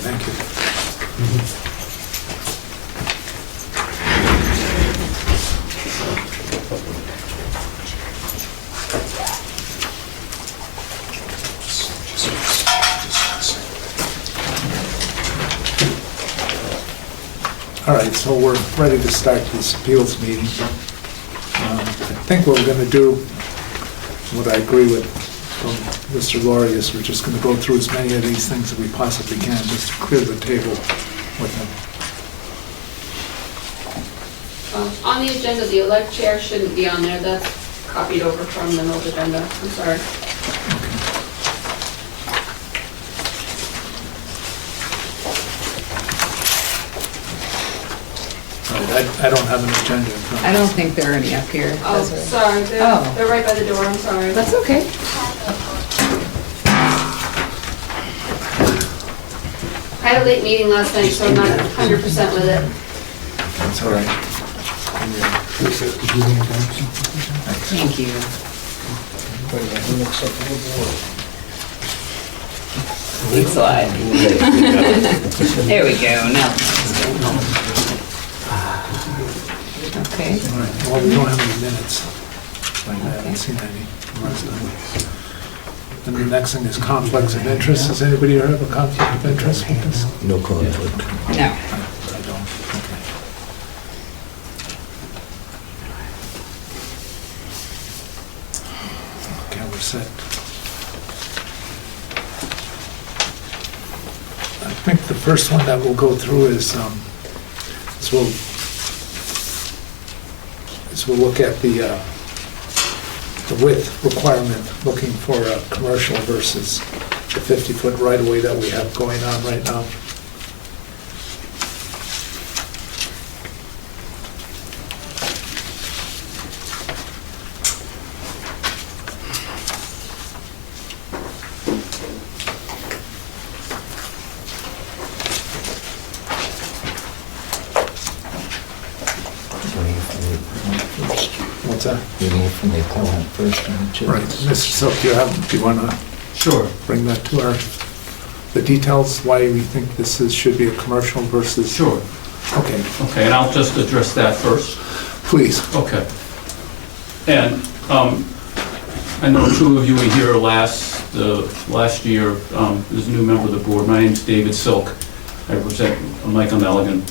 Thank you. All right, so we're ready to start this appeals meeting. I think what we're going to do, what I agree with from Mr. Laurie, is we're just going to go through as many of these things that we possibly can, just to clear the table with them. On the agenda, the elect chair shouldn't be on there. That's copied over from the old agenda. I'm sorry. I don't have an agenda in front I of me. don't think there are any up here. Oh, Those are- sorry. Oh. They're right by the door. I'm sorry. That's okay. I had a late meeting last night, so I'm not 100% with it. That's all right. Thank you. Big slide. There we go, now. Okay, All right, well, we don't have any minutes. I haven't Okay. seen any from last time. And the next thing is conflicts of interest. Has anybody heard of a conflict of interest with this? No conflict. no. I don't, okay. Okay, we're set. I think the first one that we'll go through is we'll look at the width requirement, looking for a commercial versus the 50-foot right-of-way that we have going on right now. What's that? You need from the appellant first on the chip. Right, Mr. Silk, do you want to Sure. bring that to the details, why we think should be a commercial versus? Sure. Okay, Okay, and I'll just address that first. please. Okay. And I know two of you were here last year. There's a new member of the board. My name's David Silk. I represent Michael Nelligan.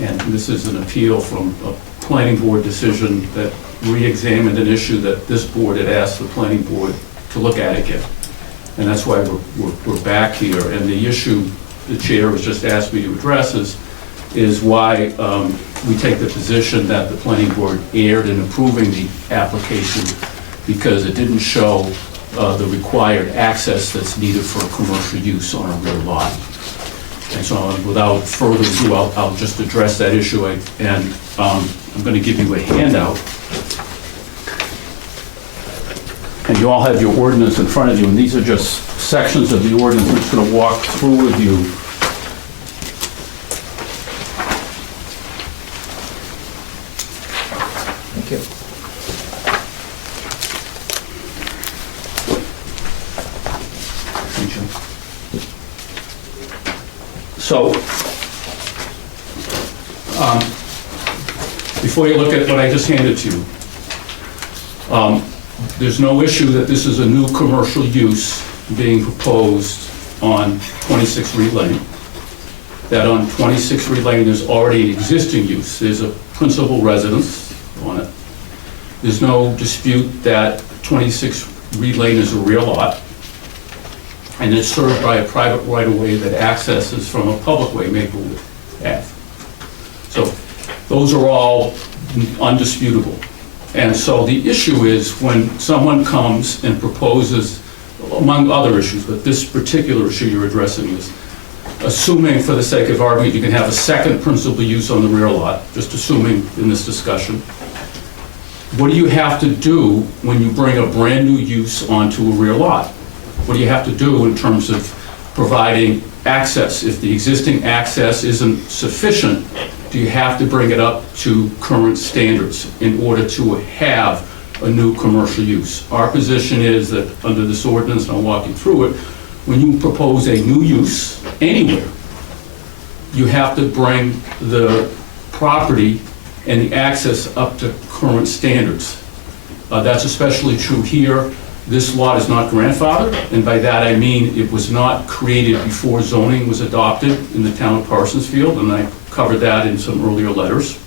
And this is an appeal from a planning board decision that re-examined an issue that this board had asked the planning board to look at again. And that's why we're back here. And the issue the chair has just asked me to address is why we take the position that the planning board erred in approving the application because it didn't show the required access that's needed for commercial use on a rear lot. And so without further ado, I'll just address that issue. And I'm going to give you a handout. And you all have your ordinance in front of you, and these are just sections of the ordinance I'm just going to walk through with you. Thank you. Thank you. So, before you look at what I just handed to you, there's no issue that this is a new commercial use being proposed on 26 Reed Lane. That on 26 Reed Lane there's already an existing use. There's a principal residence on it. There's no dispute that 26 Reed Lane is a rear lot, and it's served by a private right-of-way that accesses from a public way, Maplewood Ave. So those are all undisputable. And so the issue is when someone comes and proposes, among other issues, but this particular issue you're addressing is, assuming for the sake of argument you can have a second principal use on the rear lot, just assuming in this discussion, what do you have to do when you bring a brand new use onto a rear lot? What do you have to do in terms of providing access? If the existing access isn't sufficient, do you have to bring it up to current standards in order to have a new commercial use? Our position is that under this ordinance, and I'll walk you through it, when you propose a new use anywhere, you have to bring the property and the access up to current standards. That's especially true here. This lot is not grandfathered, and by that I mean it was not created before zoning was adopted in the town of Parsonsfield, and I covered that in some earlier letters.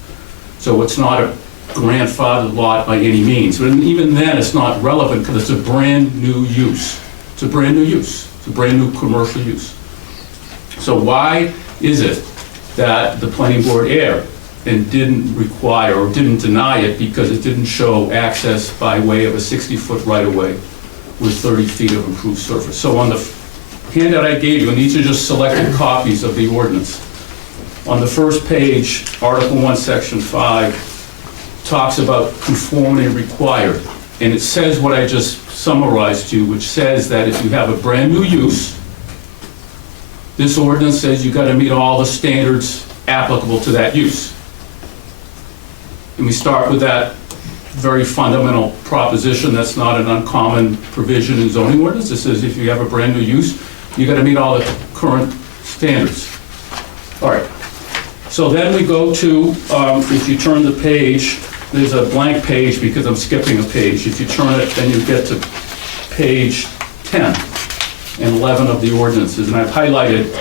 So it's not a grandfathered lot by any means, but even then it's not relevant because it's a brand new use. It's a brand new use. It's a brand new commercial use. So why is it that the planning board erred and didn't require or didn't deny it because it didn't show access by way of a 60-foot right-of-way with 30 feet of improved surface? So on the handout I gave you, and these are just selected copies of the ordinance, on the first page, Article 1, Section 5, talks about conformity required. And it says what I just summarized to you, which says that if you have a brand new use, this ordinance says you got to meet all the standards applicable to that use. And we start with that very fundamental proposition that's not an uncommon provision in zoning ordinance. It says if you have a brand new use, you got to meet all the current standards. All right. So then we go to, if you turn the page, there's a blank page because I'm skipping a page. If you turn it, then you get to page 10 and 11 of the ordinances. And I've highlighted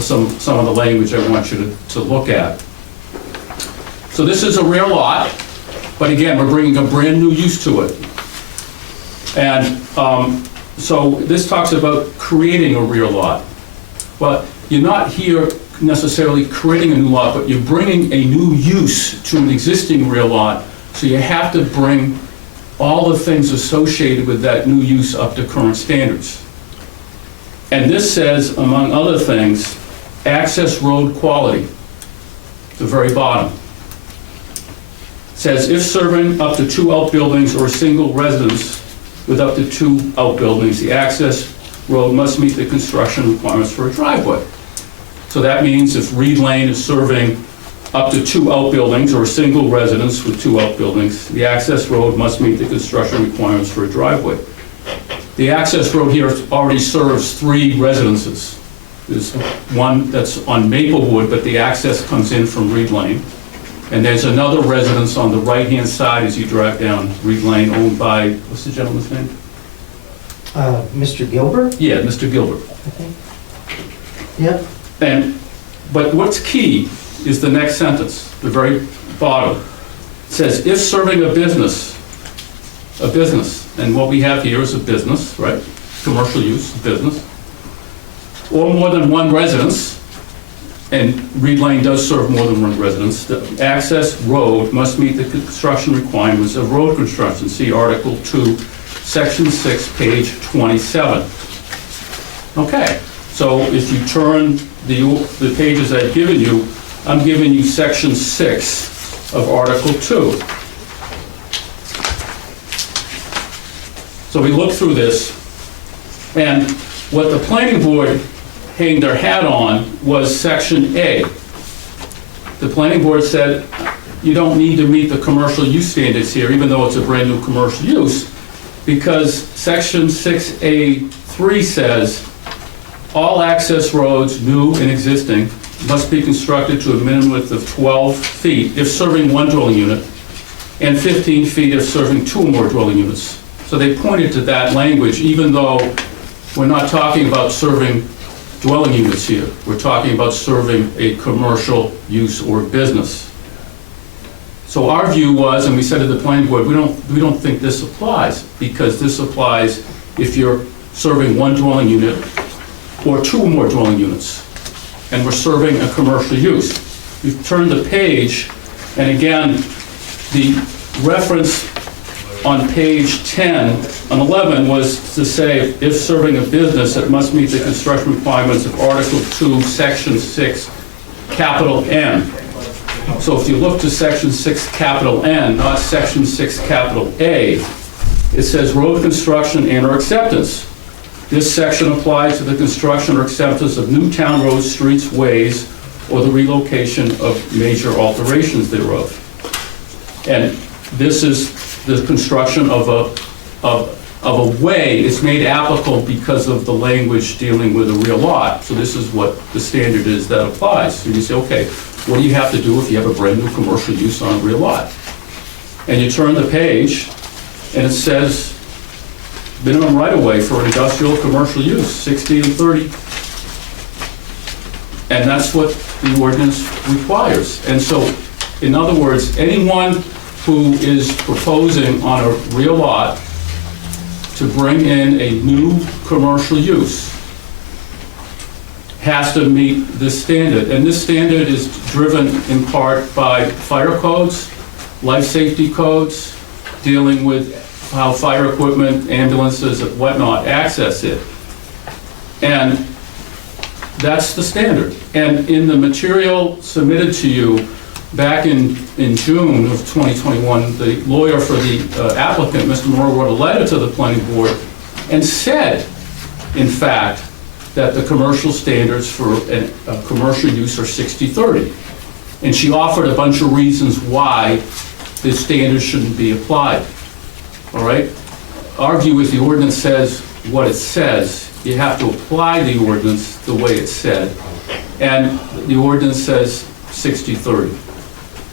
some of the language I want you to look at. So this is a rear lot, but again, we're bringing a brand new use to it. And so this talks about creating a rear lot. Well, you're not here necessarily creating a new lot, but you're bringing a new use to an existing rear lot, so you have to bring all the things associated with that new use up to current standards. And this says, among other things, access road quality, the very bottom. Says if serving up to 2 outbuildings or a single residence with up to 2 outbuildings, the access road must meet the construction requirements for a driveway. So that means if Reed Lane is serving up to 2 outbuildings or a single residence with 2 outbuildings, the access road must meet the construction requirements for a driveway. The access road here already serves 3 residences. There's one that's on Maplewood, but the access comes in from Reed Lane. And there's another residence on the right-hand side as you drive down Reed Lane, owned by, what's the gentleman's name? Mr. Gilbert, Yeah, Mr. Gilbert. I think. Yep. But what's key is the next sentence, the very bottom. It says, if serving a business, and what we have here is a business, right? Commercial use, business, or more than 1 residence, and Reed Lane does serve more than 1 residence, the access road must meet the construction requirements of road construction. See Article 2, Section 6, page 27. Okay, so if you turn the pages I've given you, I'm giving you Section 6 of Article 2. So we look through this, and what the planning board hanged their hat on was Section A. The planning board said, you don't need to meet the commercial use standards here, even though it's a brand new commercial use, because Section 6A3 says, all access roads, new and existing, must be constructed to a minimum width of 12 feet if serving 1 dwelling unit, and 15 feet if serving 2 or more dwelling units. So they pointed to that language, even though we're not talking about serving dwelling units here. We're talking about serving a commercial use or business. So our view was, and we said to the planning board, we don't think this applies, because this applies if you're serving 1 dwelling unit or 2 or more dwelling units, and we're serving a commercial use. You turn the page, and again, the reference on page 10 and 11 was to say if serving a business, it must meet the construction requirements of Article 2, Section 6, capital N. So if you look to Section 6, capital N, not Section 6, capital A, it says road construction and or acceptance. This section applies to the construction or acceptance of new town roads, streets, ways, or the relocation of major alterations thereof. And this is the construction of of a way, it's made applicable because of the language dealing with a real lot. So this is what the standard is that applies. So you say, okay, what do you have to do if you have a brand new commercial use on a real lot? And you turn the page, and it says minimum right-of-way for an industrial commercial use, 60 and 30. And that's what the ordinance requires. And so, in other words, anyone who is proposing on a real lot to bring in a new commercial use has to meet this standard. And this standard is driven in part by fire codes, life safety codes, dealing with how fire equipment, ambulances, and whatnot access it. And that's the standard. And in the material submitted to you back in June of 2021, the lawyer for the applicant, Mr. Moore, wrote a letter to the planning board and said, in fact, that the commercial standards for a commercial use are 60-30. And she offered a bunch of reasons why this standard shouldn't be applied. All right? Our view is the ordinance says what it says. You have to apply the ordinance the way it said. And the ordinance says 60-30.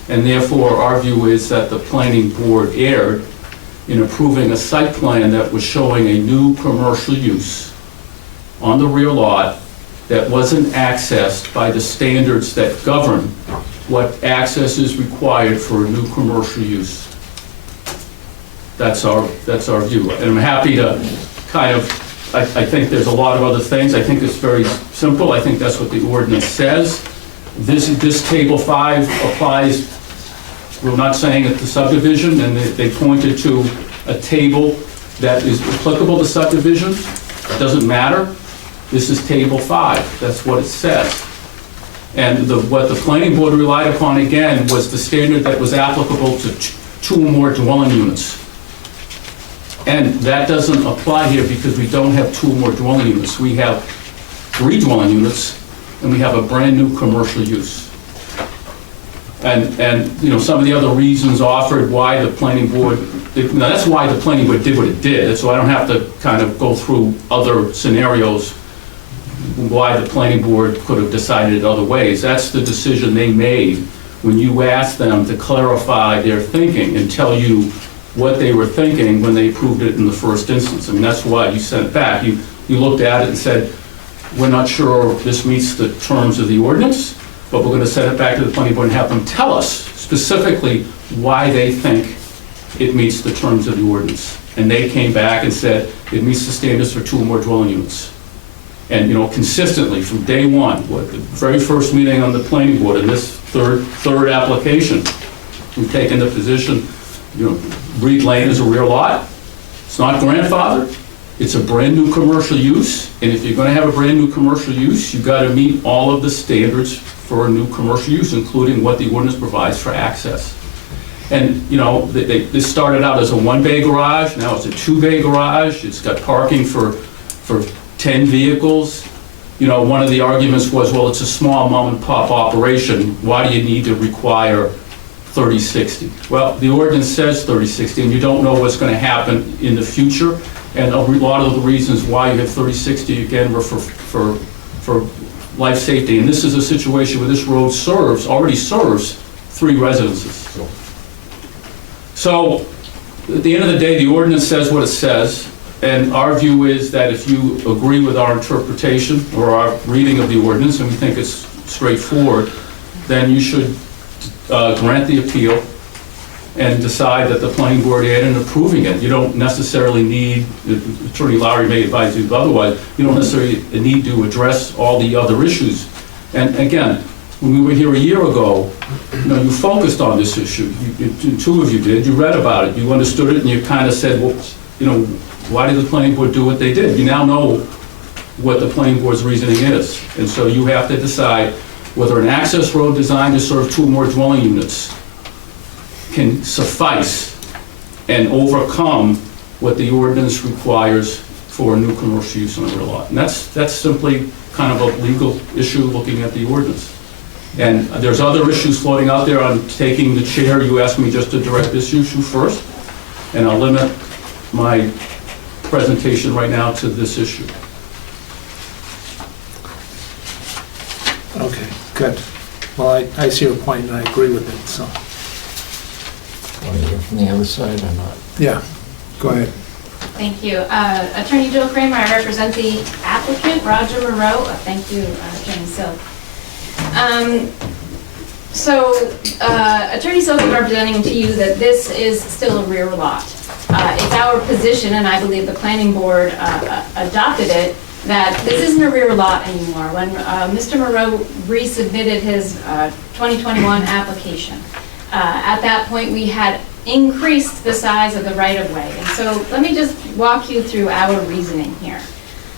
And therefore, our view is that the planning board erred in approving a site plan that was showing a new commercial use on the rear lot that wasn't accessed by the standards that govern what access is required for a new commercial use. That's our view. And I'm happy to kind of, I think there's a lot of other things. I think it's very simple. I think that's what the ordinance says. This table 5 applies, we're not saying at the subdivision, and they pointed to a table that is applicable to subdivision. It doesn't matter. This is table 5. That's what it says. And what the planning board relied upon again was the standard that was applicable to 2 or more dwelling units. And that doesn't apply here because we don't have 2 or more dwelling units. We have 3 dwelling units, and we have a brand new commercial use. And you know, some of the other reasons offered why the planning board, that's why the planning board did what it did. So I don't have to kind of go through other scenarios why the planning board could have decided it other ways. That's the decision they made when you asked them to clarify their thinking and tell you what they were thinking when they approved it in the first instance. I mean, that's why you sent it back. You looked at it and said, we're not sure this meets the terms of the ordinance, but we're going to send it back to the planning board and have them tell us specifically why they think it meets the terms of the ordinance. And they came back and said it meets the standards for 2 or more dwelling units. And, you know, consistently from day one, the very first meeting on the planning board in this third application, we've taken the position, you know, Reed Lane is a rear lot. It's not grandfathered. It's a brand new commercial use. And if you're going to have a brand new commercial use, you've got to meet all of the standards for a new commercial use, including what the ordinance provides for access. And, you know, this started out as a 1-bay garage. Now it's a 2-bay garage. It's got parking for 10 vehicles. You know, one of the arguments was, well, it's a small mom and pop operation. Why do you need to require 30/60? Well, the ordinance says 30/60, and you don't know what's going to happen in the future. And a lot of the reasons why you have 30/60, again, were for life safety. And this is a situation where this road already serves 3 residences. So, at the end of the day, the ordinance says what it says. And our view is that if you agree with our interpretation or our reading of the ordinance, and we think it's straightforward, then you should grant the appeal and decide that the planning board erred in approving it. You don't necessarily need, Attorney Lowry may advise you otherwise, you don't necessarily need to address all the other issues. And again, when we were here a year ago, you know, you focused on this issue. 2 of you did. You read about it. You understood it, and you kind of said, well, you know, why did the planning board do what they did? You now know what the planning board's reasoning is. And so you have to decide whether an access road designed to serve 2 or more dwelling units can suffice and overcome what the ordinance requires for a new commercial use on a real lot. And that's simply kind of a legal issue looking at the ordinance. And there's other issues floating out there. I'm taking the chair. You asked me just to direct this issue first, and I'll limit my presentation right now to this issue. Okay, good. Well, I see your point and I agree with it, so, Want to hear from the other side or not? yeah, go ahead. Thank you. Attorney Jill Kramer, I represent the applicant, Roger Moreau. Thank you, Attorney Silk. Attorney Silk is representing to you that this is still a rear lot. It's our position, and I believe the planning board adopted it, that this isn't a rear lot anymore. When Mr. Moreau resubmitted his 2021 application, at that point we had increased the size of the right-of-way. And so let me just walk you through our reasoning here.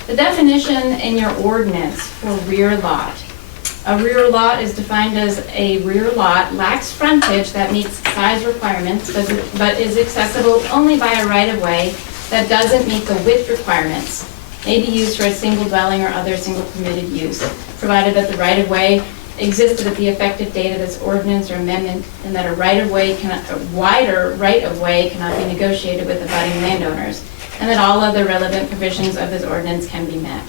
The definition in your ordinance for rear lot. A rear lot is defined as a rear lot lacks frontage that meets size requirements, but is accessible only by a right-of-way that doesn't meet the width requirements. May be used for a single dwelling or other single permitted use, provided that the right-of-way existed at the effective date of this ordinance or amendment, and that a wider right-of-way cannot be negotiated with abutting landowners, and that all other relevant provisions of this ordinance can be met.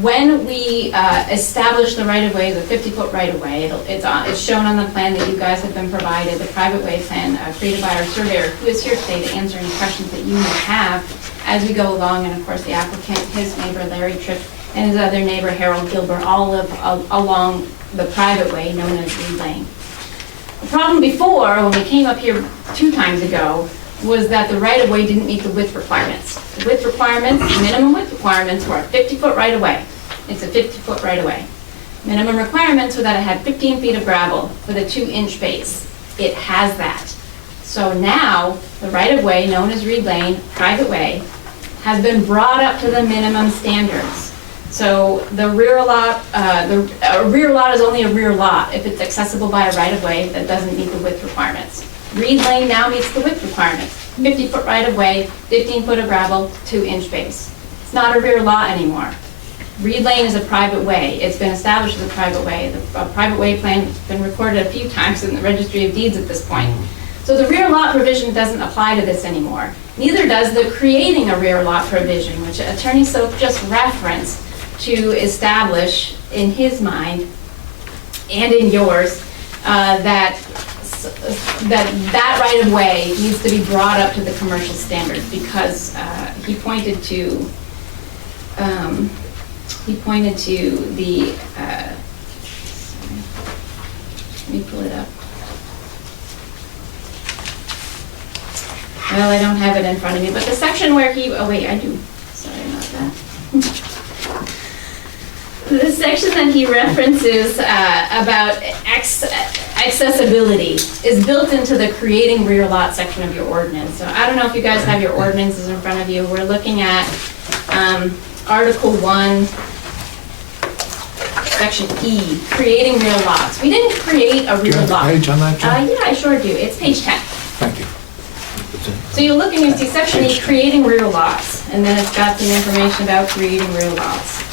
When we establish the right-of-way, the 50-foot right-of-way, it's shown on the plan that you guys have been provided, the private way plan created by our surveyor, who is here today to answer any questions that you may have as we go along, and of course the applicant, his neighbor Larry Tripp, and his other neighbor Harold Gilbert, all live along the private way known as Reed Lane. The problem before, when we came up here 2 times ago, was that the right-of-way didn't meet the width requirements. The width requirements, minimum width requirements were a 50-foot right-of-way. It's a 50-foot right-of-way. Minimum requirements were that it had 15 feet of gravel with a 2-inch base. It has that. So now, the right-of-way, known as Reed Lane, private way, has been brought up to the minimum standards. So the rear lot, a rear lot is only a rear lot if it's accessible by a right-of-way that doesn't meet the width requirements. Reed Lane now meets the width requirements. 50-foot right-of-way, 15 foot of gravel, 2-inch base. It's not a rear lot anymore. Reed Lane is a private way. It's been established as a private way. The private way plan has been recorded a few times in the Registry of Deeds at this point. So the rear lot provision doesn't apply to this anymore. Neither does the creating a rear lot provision, which Attorney Silk just referenced to establish in his mind and in yours that right-of-way needs to be brought up to the commercial standard, because he pointed to the let me pull it up. Well, I don't have it in front of me, but the section where he, oh wait, I do. Sorry about that. The section that he references about accessibility is built into the creating rear lot section of your ordinance. So I don't know if you guys have your ordinances in front of you. We're looking at Article 1, Section E, creating rear lots. We didn't create a Do you rear have a lot. page on that, John? Yeah, I sure do. It's page 10. Thank you. So you're looking at see Section E, creating rear lots, and then it's got some information about creating rear lots.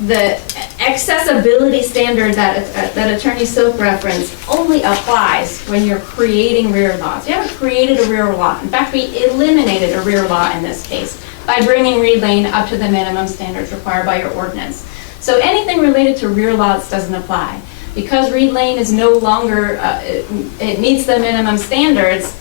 The accessibility standard that Attorney Silk referenced only applies when you're creating rear lots. You haven't created a rear lot. In fact, we eliminated a rear lot in this case by bringing Reed Lane up to the minimum standards required by your ordinance. So anything related to rear lots doesn't apply. Because Reed Lane is no longer, it meets the minimum standards,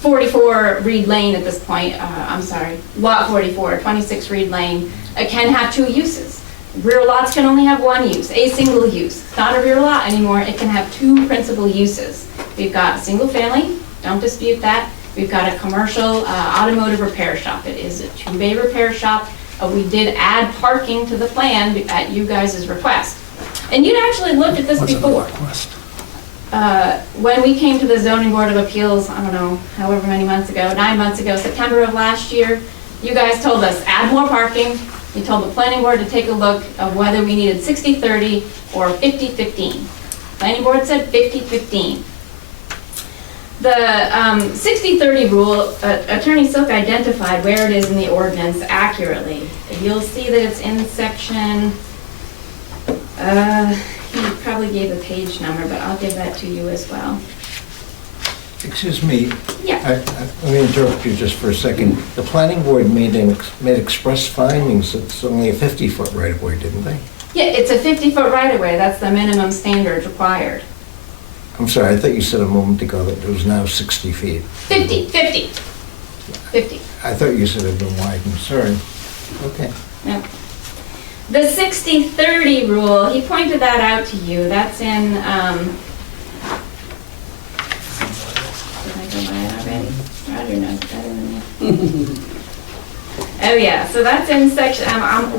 44 Reed Lane at this point, I'm sorry, lot 44, 26 Reed Lane, can have 2 uses. Rear lots can only have 1 use, a single use. It's not a rear lot anymore, it can have 2 principal uses. We've got a single family, don't dispute that. We've got a commercial automotive repair shop. It is a 2-bay repair shop. We did add parking to the plan at you guys' request. And you'd actually looked at this Wasn't a before. request. When we came to the zoning board of appeals, I don't know, however many months ago, 9 months ago, September of last year, you guys told us add more parking. You told the planning board to take a look of whether we needed 60-30 or 50-15. Planning board said 50-15. The 60-30 rule, Attorney Silk identified where it is in the ordinance accurately. You'll see that it's in section, he probably gave a page number, but I'll give that to you as well. Excuse me, Yeah. let me interrupt you just for a second. The planning board made express findings, it's only a 50-foot right-of-way, didn't they? Yeah, it's a 50-foot right-of-way, that's the minimum standard required. I'm sorry, I thought you said a moment ago that it was now 60 feet. 50. I thought you said it had been widened, sorry. Okay. Yep. The 60-30 rule, he pointed that out to you, that's in, did I go by it already? Roger knows better than me. Oh yeah, so that's in section,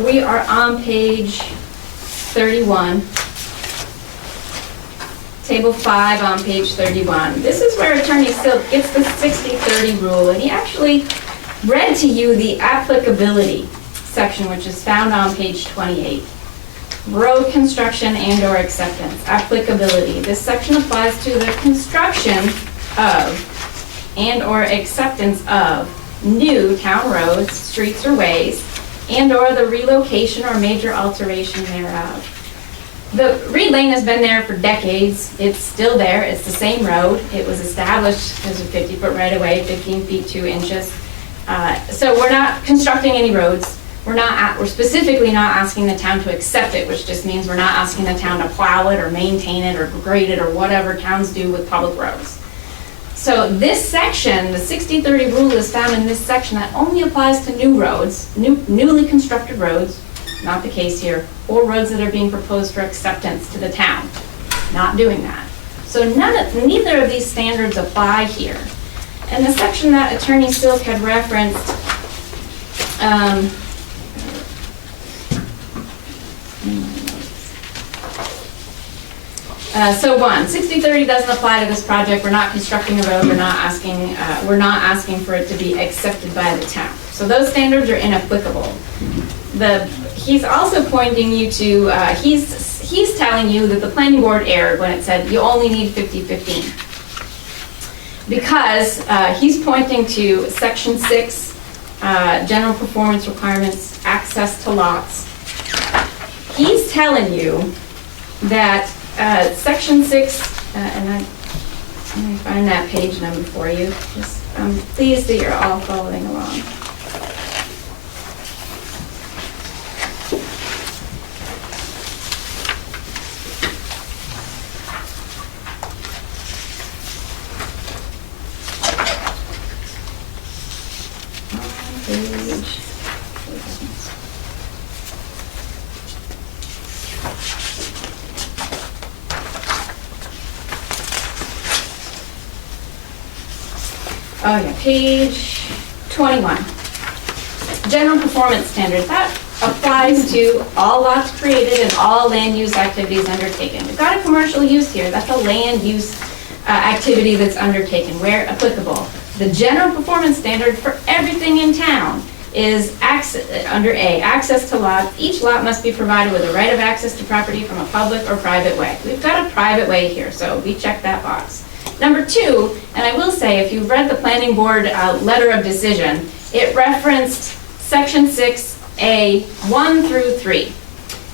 we are on page 31. Table 5 on page 31. This is where Attorney Silk gets the 60-30 rule, and he actually read to you the applicability section, which is found on page 28. Road construction and/or acceptance. Applicability. This section applies to the construction of and/or acceptance of new town roads, streets, or ways, and/or the relocation or major alteration thereof. The Reed Lane has been there for decades. It's still there. It's the same road. It was established as a 50-foot right-of-way, 15 feet 2 inches. So we're not constructing any roads. We're specifically not asking the town to accept it, which just means we're not asking the town to plow it or maintain it or grade it or whatever towns do with public roads. So this section, the 60-30 rule is found in this section that only applies to new roads, newly constructed roads, not the case here, or roads that are being proposed for acceptance to the town. Not doing that. So neither of these standards apply here. And the section that Attorney Silk had referenced, so 60-30 doesn't apply to this project. We're not constructing a road. We're not asking for it to be accepted by the town. So those standards are inapplicable. He's also pointing you to, he's telling you that the planning board erred when it said you only need 50-15. Because he's pointing to section 6, general performance requirements, access to lots. He's telling you that section 6, and let me find that page number for you. I'm pleased that you're all following along. Page. Oh yeah, page 21. General performance standards. That applies to all lots created and all land use activities undertaken. We've got a commercial use here. That's a land use activity that's undertaken where applicable. The general performance standard for everything in town is under A, access to lots. Each lot must be provided with a right of access to property from a public or private way. We've got a private way here, so we check that box. Number 2, and I will say, if you've read the planning board letter of decision, it referenced section 6A 1 through 3.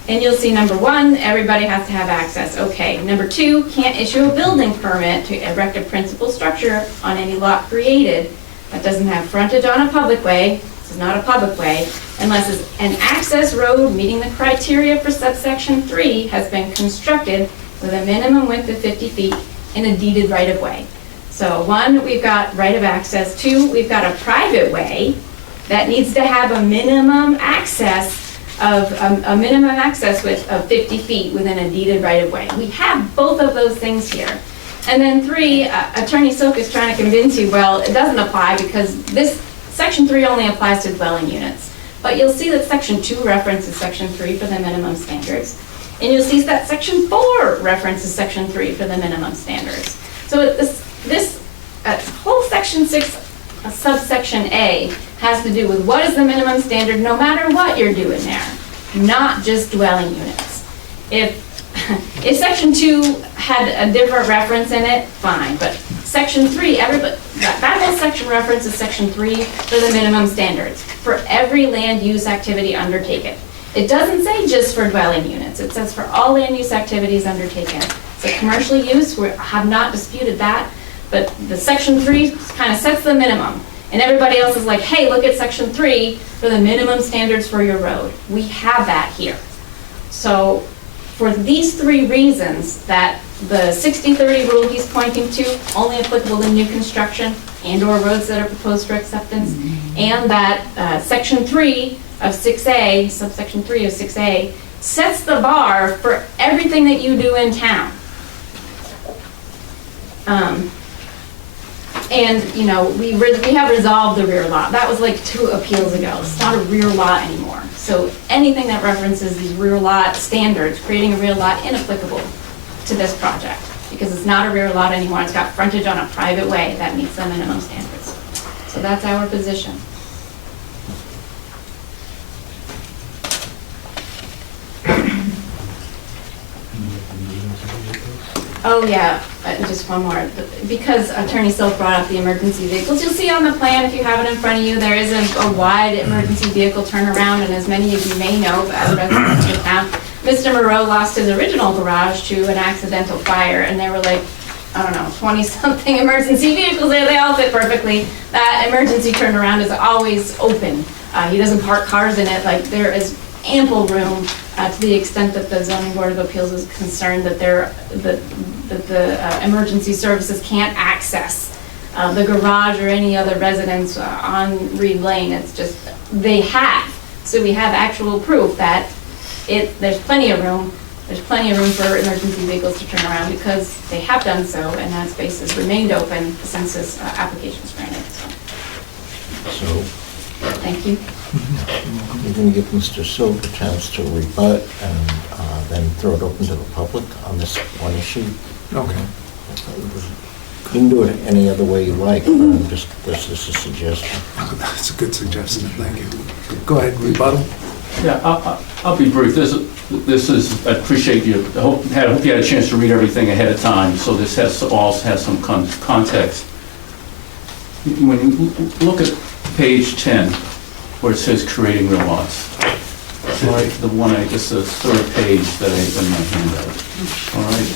And you'll see number 1, everybody has to have access. Okay. Number 2, can't issue a building permit to erect a principal structure on any lot created that doesn't have frontage on a public way. This is not a public way, unless an access road meeting the criteria for subsection 3 has been constructed with a minimum width of 50 feet in a deeded right-of-way. So 1, we've got right of access. 2, we've got a private way that needs to have a minimum access of width of 50 feet within a deeded right-of-way. We have both of those things here. And then 3, Attorney Silk is trying to convince you, well, it doesn't apply because this section 3 only applies to dwelling units. But you'll see that section 2 references section 3 for the minimum standards. And you'll see that section 4 references section 3 for the minimum standards. So this whole section 6, subsection A, has to do with what is the minimum standard no matter what you're doing there, not just dwelling units. If section 2 had a different reference in it, fine, but section 3, that whole section references section 3 for the minimum standards for every land use activity undertaken. It doesn't say just for dwelling units. It says for all land use activities undertaken. So commercial use, we have not disputed that. but the section 3 kind of sets the minimum. And everybody else is like, hey, look at section 3 for the minimum standards for your road. We have that here. So for these 3 reasons, that the 60/30 rule he's pointing to, only applicable in new construction and/or roads that are proposed for acceptance, and that section 3 of 6A, subsection 3 of 6A, sets the bar for everything that you do in town. And, you know, we have resolved the rear lot. That was like 2 appeals ago. It's not a rear lot anymore. So anything that references these rear lot standards, creating a rear lot, inapplicable to this project, because it's not a rear lot anymore. It's got frontage on a private way that meets the minimum standards. So that's our position. Oh, yeah, just one more. Because Attorney Silk brought up the emergency vehicles, you'll see on the plan, if you have it in front of you, there is a wide emergency vehicle turnaround, and as many of you may know, as residents of the town, Mr. Moreau lost his original garage to an accidental fire, and there were like, I don't know, 20-something emergency vehicles there. They all fit perfectly. That emergency turnaround is always open. He doesn't park cars in it. Like, there is ample room to the extent that the Zoning Board of Appeals is concerned that the emergency services can't access the garage or any other residence on Reed Lane. It's just, they have. So we have actual proof that there's plenty of room. There's plenty of room for emergency vehicles to turn around because they have done so, and that space has remained open since this application was granted. So Thank you. you're going to give Mr. Silk a chance to rebut and then throw it open to the public on this one issue. Okay. You can do it any other way you like, but I'm just, this is a suggestion. That's a good suggestion, thank you. Go ahead, rebuttal. Yeah, I'll be brief. This is, I appreciate you, I hope you had a chance to read everything ahead of time, so this also has some context. When you look at page 10, where it says creating real lots, the one, I guess, the 3rd page that I have in my handout, all right?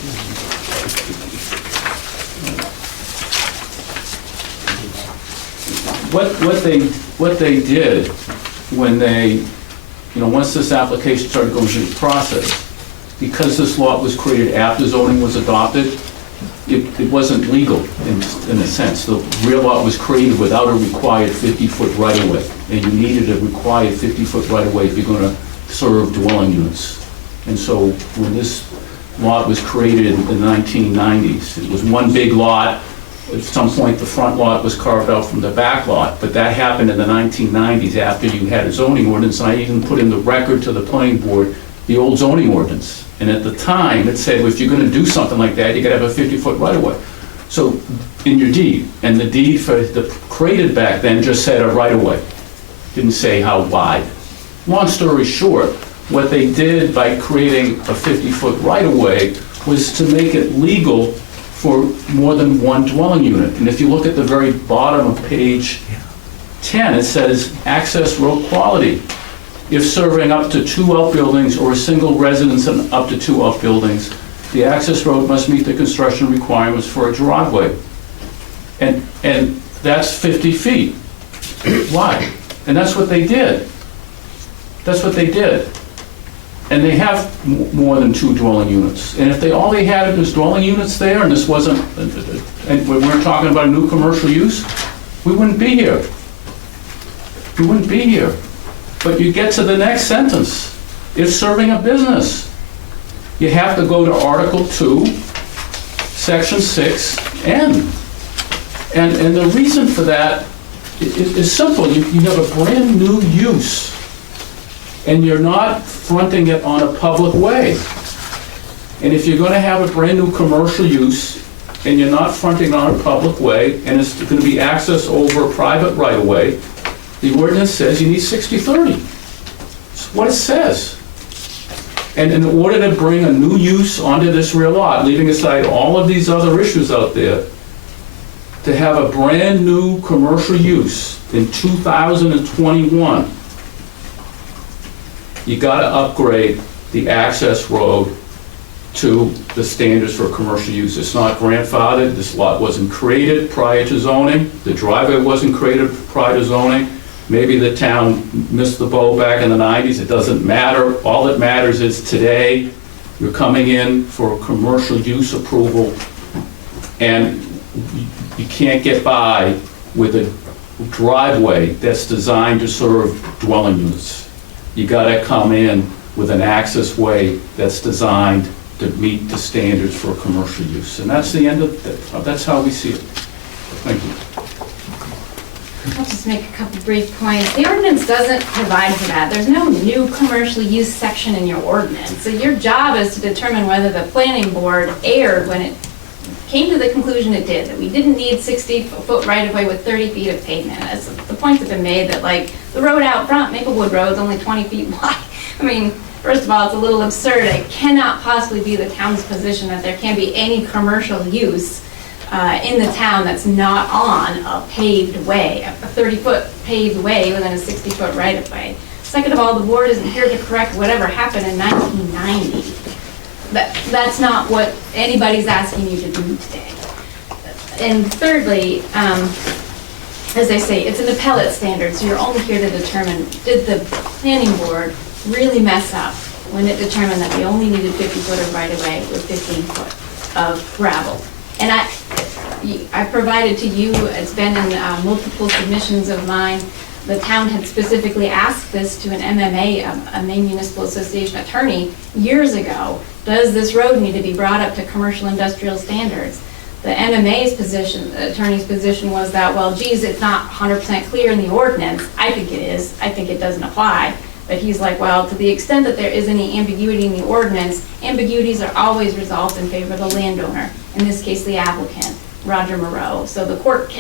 What they did when they, once this application started going through the process, because this lot was created after zoning was adopted, it wasn't legal in a sense. The rear lot was created without a required 50-foot right-of-way, and you needed a required 50-foot right-of-way if you're going to serve dwelling units. And so when this lot was created in the 1990s, it was one big lot. At some point, the front lot was carved out from the back lot, but that happened in the 1990s after you had a zoning ordinance, and I even put in the record to the planning board the old zoning ordinance. And at the time, it said, well, if you're going to do something like that, you got to have a 50-foot right-of-way. So in your deed, and the deed for the created back then just said a right-of-way, didn't say how wide. Long story short, what they did by creating a 50-foot right-of-way was to make it legal for more than one dwelling unit. And if you look at the very bottom of page 10, it says access road quality. If serving up to 2 outbuildings or a single residence and up to 2 outbuildings, the access road must meet the construction requirements for a driveway. And that's 50 feet. Why? And that's what they did. That's what they did. And they have more than 2 dwelling units. And if all they had was dwelling units there, and this wasn't, and when we're talking about a new commercial use, we wouldn't be here. We wouldn't be here. But you get to the next sentence. If serving a business, you have to go to Article 2, Section 6N. And the reason for that is simple. You have a brand new use, and you're not fronting it on a public way. And if you're going to have a brand new commercial use, and you're not fronting on a public way, and it's going to be access over a private right-of-way, the ordinance says you need 60/30. It's what it says. And in order to bring a new use onto this rear lot, leaving aside all of these other issues out there, to have a brand new commercial use in 2021, you got to upgrade the access road to the standards for commercial use. It's not grandfathered, this lot wasn't created prior to zoning, the driveway wasn't created prior to zoning. Maybe the town missed the boat back in the 90s, it doesn't matter. All that matters is today, you're coming in for a commercial use approval, and you can't get by with a driveway that's designed to serve dwelling units. You gotta come in with an access way that's designed to meet the standards for commercial use. And that's the end of it. That's how we see it. Thank you. I'll just make a couple brief points. The ordinance doesn't provide for that. There's no new commercial use section in your ordinance. So your job is to determine whether the planning board erred when it came to the conclusion it did, that we didn't need 60-foot right-of-way with 30 feet of pavement. As the points have been made that, like, the road out front, Maplewood Road, is only 20 feet wide. I mean, first of all, it's a little absurd. It cannot possibly be the town's position that there can be any commercial use in the town that's not on a paved way, a 30-foot paved way within a 60-foot right-of-way. Second of all, the board isn't here to correct whatever happened in 1990. That's not what anybody's asking you to do today. And thirdly, as I say, it's an appellate standard, so you're only here to determine, did the planning board really mess up when it determined that we only needed 50-foot of right-of-way with 15-foot of gravel? And I provided to you, it's been in multiple submissions of mine, the town had specifically asked this to an MMA, a Maine Municipal Association attorney, years ago. Does this road need to be brought up to commercial industrial standards? The MMA's position, the attorney's position was that, well, geez, it's not 100% clear in the ordinance. I think it is. I think it doesn't apply. But he's like, well, to the extent that there is any ambiguity in the ordinance, ambiguities are always resolved in favor of the landowner, in this case, the applicant, Roger Moreau. So the court,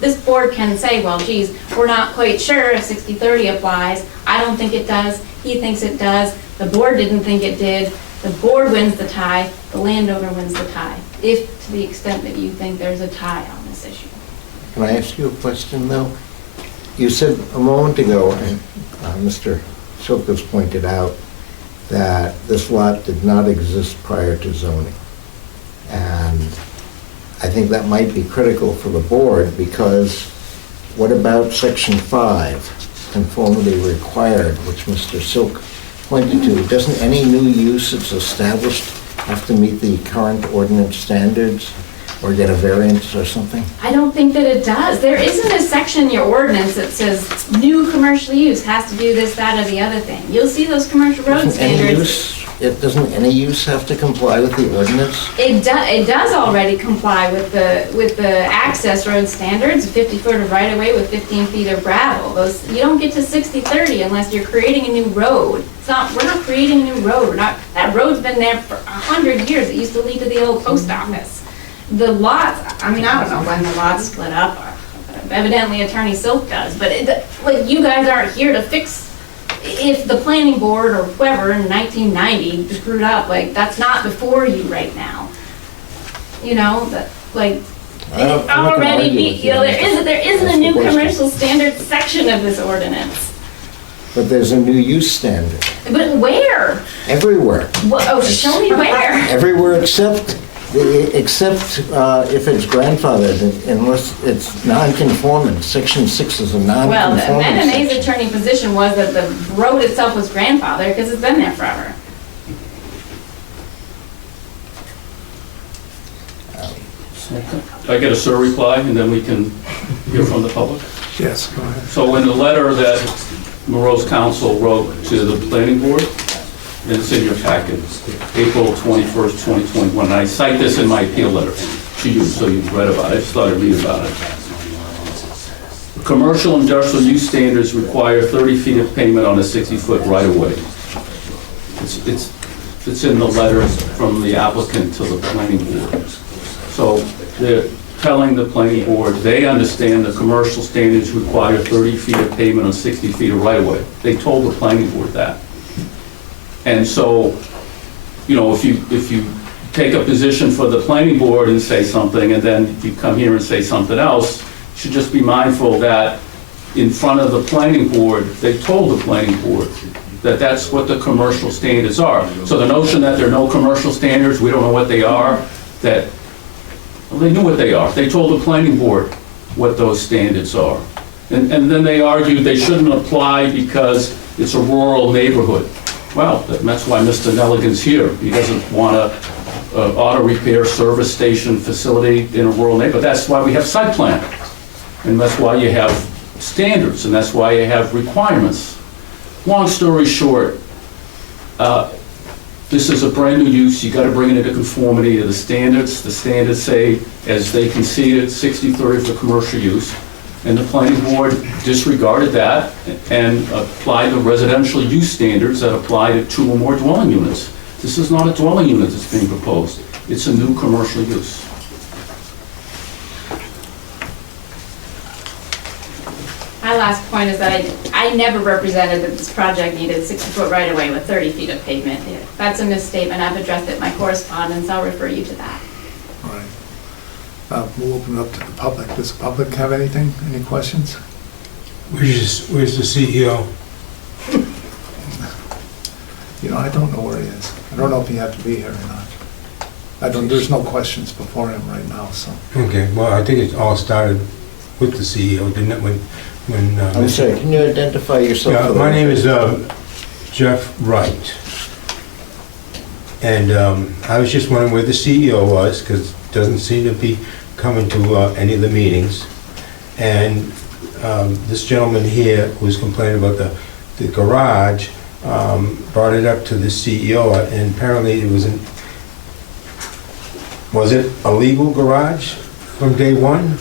this board can say, well, geez, we're not quite sure if 60/30 applies. I don't think it does. He thinks it does. The board didn't think it did. The board wins the tie. The landowner wins the tie, if to the extent that you think there's a tie on this issue. Can I ask you a question, though? You said a moment ago, and Mr. Silkus pointed out, that this lot did not exist prior to zoning. And I think that might be critical for the board, because what about Section 5, conformity required, which Mr. Silk pointed to? Doesn't any new use that's established have to meet the current ordinance standards or get a variance or something? I don't think that it does. There isn't a section in your ordinance that says new commercial use has to do this, that, or the other thing. You'll see those commercial road standards. Doesn't any use have to comply with the ordinance? It does already comply with the access road standards, 50 foot of right of way with 15 feet of gravel. You don't get to 60/30 unless you're creating a new road. We're not creating a new road. That road's been there for 100 years. It used to lead to the old post office. The lots, I mean, I don't know when the lots split up. Evidently Attorney Silk does, but like, you guys aren't here to fix. If the planning board or whoever in 1990 screwed up, like, that's not before you right now. You know, that, like, I'm not gonna already argue be, with you know, you. there isn't That's a the new question. commercial standards section of this ordinance. But there's a new use standard But where? everywhere. Show me where. Everywhere except if it's grandfathered, unless it's non-conforming. Section 6 is a Well, the non-conforming MMA's section. attorney position was that the road itself was grandfathered because it's been there forever. I get a sir reply, and then we can hear from the public. Yes, go ahead. So in the letter that Moreau's counsel wrote to the planning board, and it's in your packet, April 21st, 2021, and I cite this in my appeal letter to you, so you've read about it. I just thought I'd read about it. Commercial industrial use standards require 30 feet of pavement on a 60-foot right-of-way. It's in the letter from the applicant to the planning board. So they're telling the planning board they understand the commercial standards require 30 feet of pavement on 60 feet of right-of-way. They told the planning board that. And so, you know, if you take a position for the planning board and say something, and then you come here and say something else, you should just be mindful that in front of the planning board, they told the planning board that that's what the commercial standards are. So the notion that there are no commercial standards, we don't know what they are, that, well, they knew what they are. They told the planning board what those standards are. And then they argued they shouldn't apply because it's a rural neighborhood. Well, that's why Mr. Nelligan's here. He doesn't want a auto repair service station facility in a rural neighborhood. That's why we have site plan. And that's why you have standards, and that's why you have requirements. Long story short, this is a brand-new use. You gotta bring it into conformity to the standards. The standards say, as they conceded, 60/30 for commercial use. And the planning board disregarded that and applied the residential use standards that apply to 2 or more dwelling units. This is not a dwelling unit that's being proposed. It's a new commercial use. My last point is that I never represented that this project needed 60-foot right-of-way with 30 feet of pavement. That's a misstatement. I've addressed it in my correspondence. I'll refer you to that. All right. We'll open it up to the public. Does the public have anything? Any questions? Where's the CEO? You know, I don't know where he is. I don't know if he had to be here or not. There's no questions before him right now, so. Okay, well, I think it all started with the CEO, didn't it, when I'm sorry, can you identify yourself? Yeah, for the my name record? is Jeff Wright. And I was just wondering where the CEO was, because it doesn't seem to be coming to any of the meetings. And this gentleman here who was complaining about the garage brought it up to the CEO, and apparently it was it a legal garage from day one?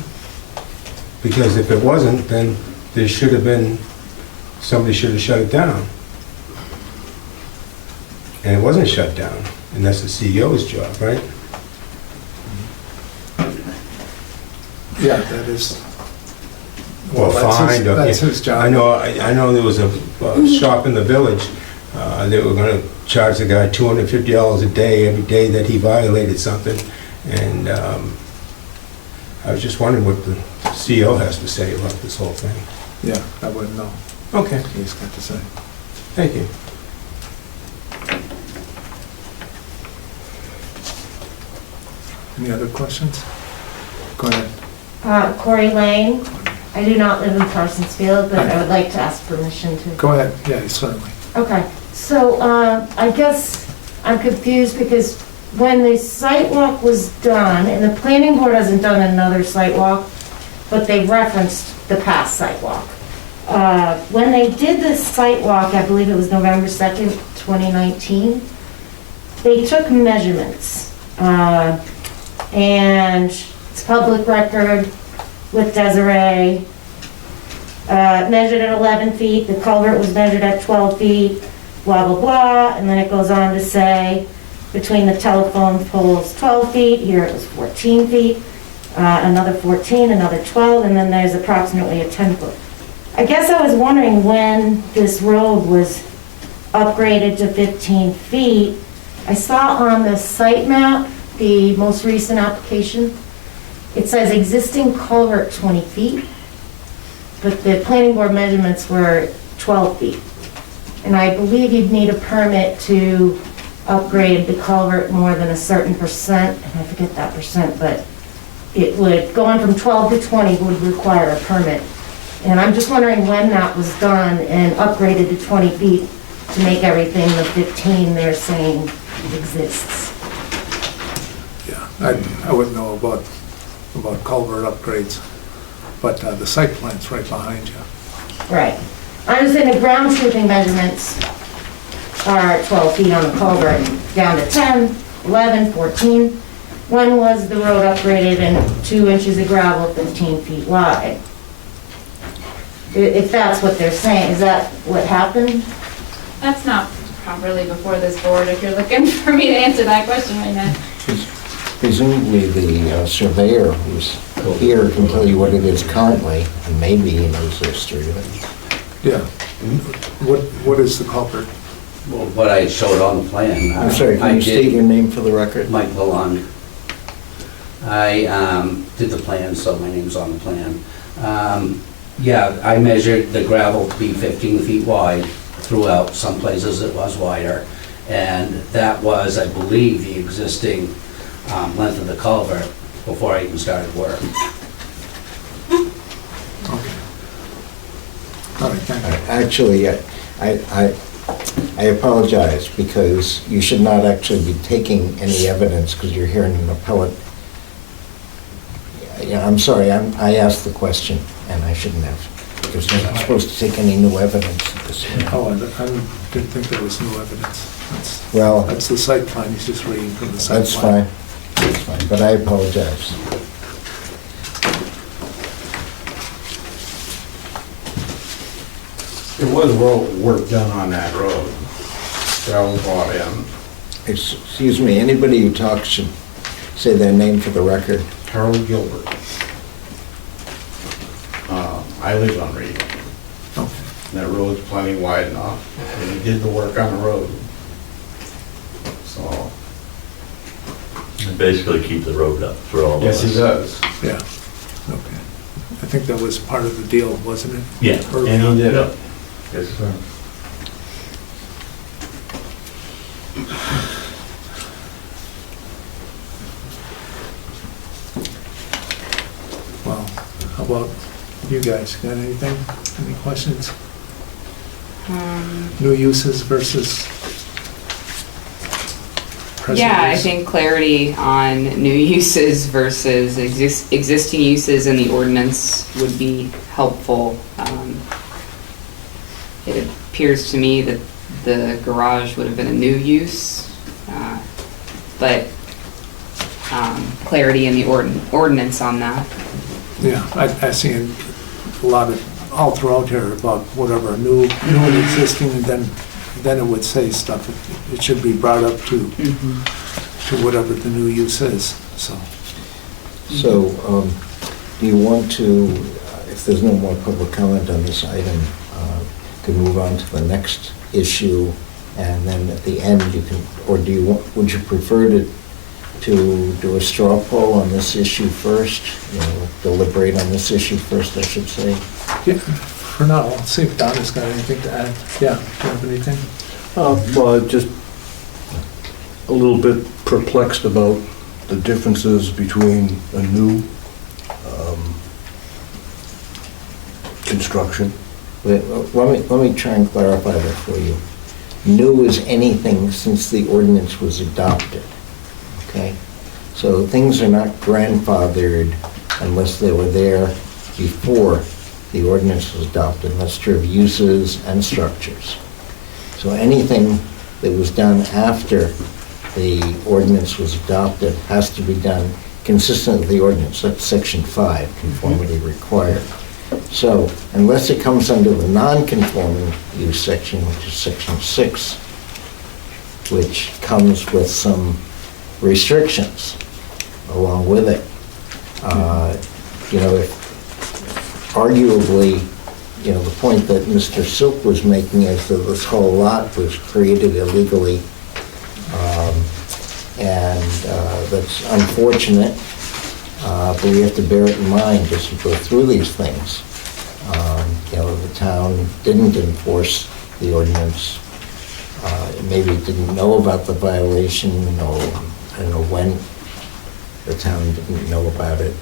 Because if it wasn't, then there should have been, somebody should have shut it down. And it wasn't shut down, and that's the CEO's job, right? Yeah, that is. Well, fine. That's his job. I know there was a shop in the village, they were gonna charge the guy $250 a day, every day that he violated something. And I was just wondering what the CEO has to say about this whole thing. Yeah, I wouldn't know. Okay, He's got to say. thank you. Any other questions? Go ahead. Corey Lane. I do not live in Parsonsfield, but I would like to ask permission to. Go ahead. Yeah, certainly. Okay, so I guess I'm confused because when the site walk was done, and the planning board hasn't done another site walk, but they referenced the past site walk. When they did this site walk, I believe it was November 2nd, 2019, they took measurements. And it's public record with Desiree. Measured at 11 feet, the culvert was measured at 12 feet, blah, blah, blah. And then it goes on to say, between the telephone poles, 12 feet, here it was 14 feet, another 14, another 12, and then there's approximately a 10-foot. I guess I was wondering when this road was upgraded to 15 feet. I saw on the site map, the most recent application, it says existing culvert 20 feet, but the planning board measurements were 12 feet. And I believe you'd need a permit to upgrade the culvert more than a certain percent, and I forget that percent, but it would, going from 12 to 20 would require a permit. And I'm just wondering when that was done and upgraded to 20 feet to make everything the 15 they're saying exists. Yeah, I wouldn't know about culvert upgrades, but the site plan's right behind you. Right. I understand the ground truthing measurements are 12 feet on the culvert, down to 10, 11, 14. When was the road upgraded and 2 inches of gravel 15 feet wide? If that's what they're saying, is that what happened? That's not properly before this board, if you're looking for me to answer that question right now. Presumably the surveyor who's here can tell you what it is currently, and maybe he knows the history of it. Yeah. What is the culvert? Well, what I showed on the plan. I'm sorry, can you state your name for the record? Mike Lalonde. I did the plan, so my name's on the plan. Yeah, I measured the gravel to be 15 feet wide, throughout. Some places it was wider. And that was, I believe, the existing length of the culvert before I even started work. Okay. All right, thank you. Actually, I apologize, because you should not actually be taking any evidence, because you're hearing an appellate. Yeah, I'm sorry, I asked the question, and I shouldn't have, because you're not supposed to take any new evidence at this hearing. Oh, I didn't think there was no evidence. Well, That's the site plan, he's just reading from the site that's plan. fine, that's fine, but I apologize. There was work done on that road. Gravel brought in. Excuse me, anybody who talks should say their name for the record. Harold Gilbert. I live on Reed. Okay. That road's plenty wide enough, and he did the work on the road. So, Basically keep the road up for all of us. yes, he does. Yeah, okay. I think that was part of the deal, wasn't it? Yeah. Early And on. he did it. Yes, sir. Well, how about you guys? Got anything? Any questions? New uses versus present Yeah, I use? think clarity on new uses versus existing uses in the ordinance would be helpful. It appears to me that the garage would have been a new use, but clarity in the ordinance on that. Yeah, I see a lot of, all throughout here about whatever, new and existing, and then it would say stuff. It should be brought up to whatever the new use is, so. So, do you want to, if there's no more public comment on this item, could move on to the next issue, and then at the end you can, or do you want, would you prefer to do a straw poll on this issue first? You know, deliberate on this issue first, I should say. Yeah, for now, let's see if Donna's got anything to add. Yeah, do you have anything? Well, I'm just a little bit perplexed about the differences between a new construction. Let me try and clarify that for you. New is anything since the ordinance was adopted, okay? So things are not grandfathered unless they were there before the ordinance was adopted. And that's true of uses and structures. So anything that was done after the ordinance was adopted has to be done consistent with the ordinance. That's section 5, conformity required. So unless it comes under the non-conforming use section, which is section 6, which comes with some restrictions along with it, you know, if arguably, you know, the point that Mr. Silk was making is that this whole lot was created illegally, and that's unfortunate, but we have to bear it in mind as we go through these things. You know, the town didn't enforce the ordinance, maybe didn't know about the violation, or I don't know when the town didn't know about it,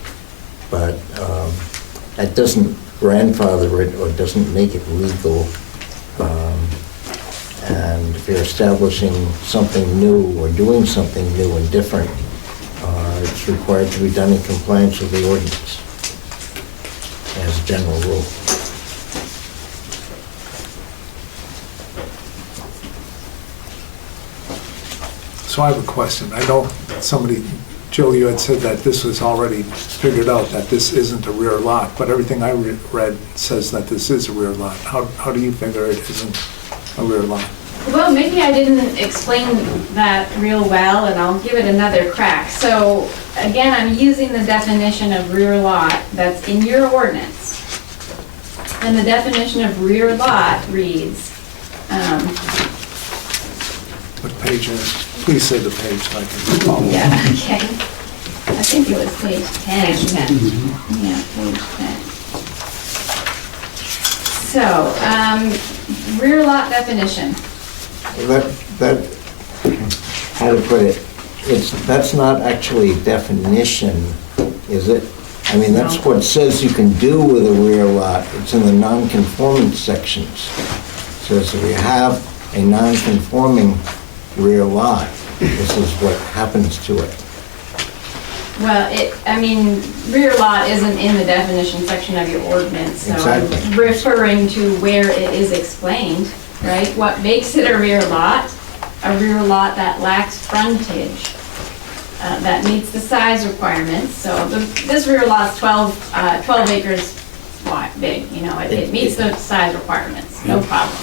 but that doesn't grandfather it or doesn't make it legal. And if you're establishing something new or doing something new and different, it's required to be done in compliance with the ordinance as a general rule. So I have a question. I know somebody, Joe, you had said that this was already figured out, that this isn't a rear lot, but everything I read says that this is a rear lot. How do you figure it isn't a rear lot? Well, maybe I didn't explain that real well, and I'll give it another crack. So, again, I'm using the definition of rear lot that's in your ordinance. And the definition of rear lot reads, What page is it? Please say the page so I can follow. yeah, okay. I think it was page 10. Page 10. Yeah, page 10. So, rear lot definition. That, how to put it, that's not actually a definition, is it? I mean, that's what it says you can do with a rear lot. It's in the non-conforming sections. Says if you have a non-conforming rear lot, this is what happens to it. Well, rear lot isn't in the definition section of your ordinance, so I'm Exactly. referring to where it is explained, right? What makes it a rear lot that lacks frontage, that meets the size requirements. So this rear lot's 12 acres wide, big, it meets the size requirements, no problem.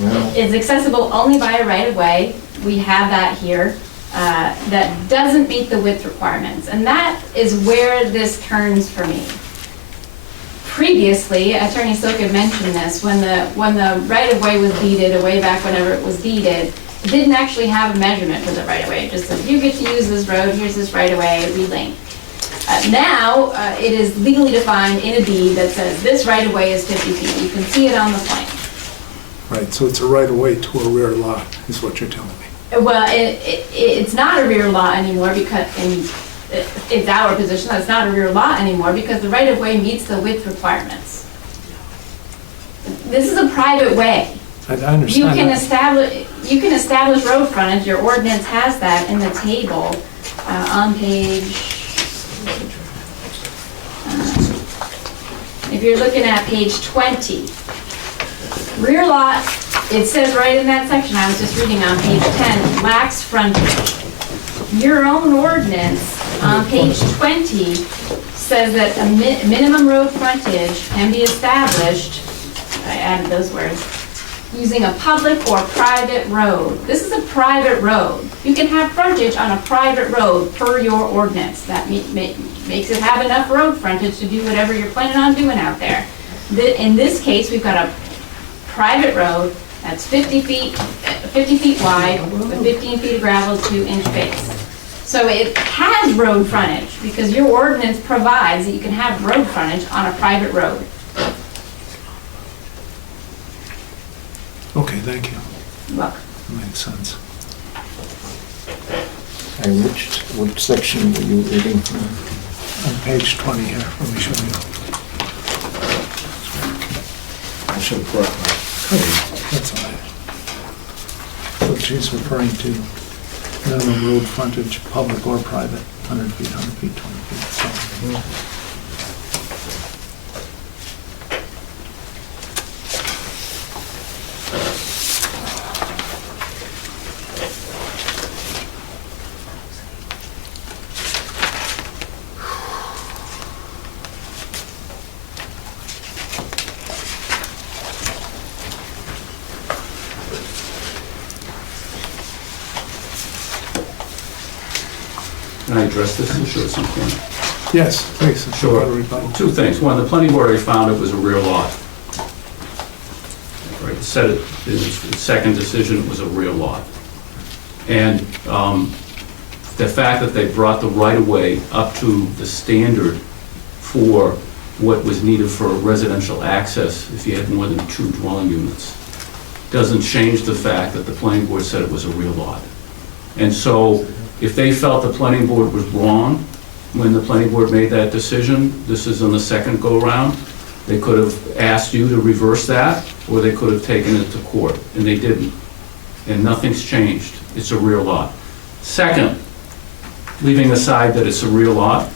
Well, It's accessible only by a right-of-way. We have that here. That doesn't meet the width requirements. And that is where this turns for me. Previously, Attorney Silk had mentioned this, when the right-of-way was deeded, way back whenever it was deeded, it didn't actually have a measurement for the right-of-way. It just said, you get to use this road, here's this right-of-way, relink. Now, it is legally defined in a deed that says this right-of-way is 50 feet. You can see it on the plan. Right, so it's a right-of-way to a rear lot, is what you're telling me. Well, it's not a rear lot anymore because, it's our position that it's not a rear lot anymore because the right-of-way meets the width requirements. This is a private way. I understand that. You can establish road frontage, your ordinance has that in the table on page, if you're looking at page 20. Rear lot, it says right in that section, I was just reading on page 10, lacks frontage. Your own ordinance on page 20 says that a minimum road frontage can be established, I added those words, using a public or private road. This is a private road. You can have frontage on a private road per your ordinance. That makes it have enough road frontage to do whatever you're planning on doing out there. In this case, we've got a private road that's 50 feet wide, with 15 feet of gravel, 2-inch base. So it has road frontage, because your ordinance provides that you can have road frontage on a private road. Okay, thank you. You're welcome. Makes sense. And which section were you reading from? On page 20 here, let me show you. I should have brought my That's all right. So she's referring to minimum road frontage, public or private, 100 feet, 100 feet, 20 feet. So, Can I address this issue at some point? yes, please. Sure. Got a rebuttal. Two things. One, the planning board already found it was a rear lot. Right, it said it in its second decision, it was a rear lot. And the fact that they brought the right-of-way up to the standard for what was needed for residential access if you had more than 2 dwelling units doesn't change the fact that the planning board said it was a rear lot. And so if they felt the planning board was wrong when the planning board made that decision, this is on the second go-around, they could have asked you to reverse that, or they could have taken it to court, and they didn't. And nothing's changed. It's a rear lot. Second, leaving aside that it's a rear lot,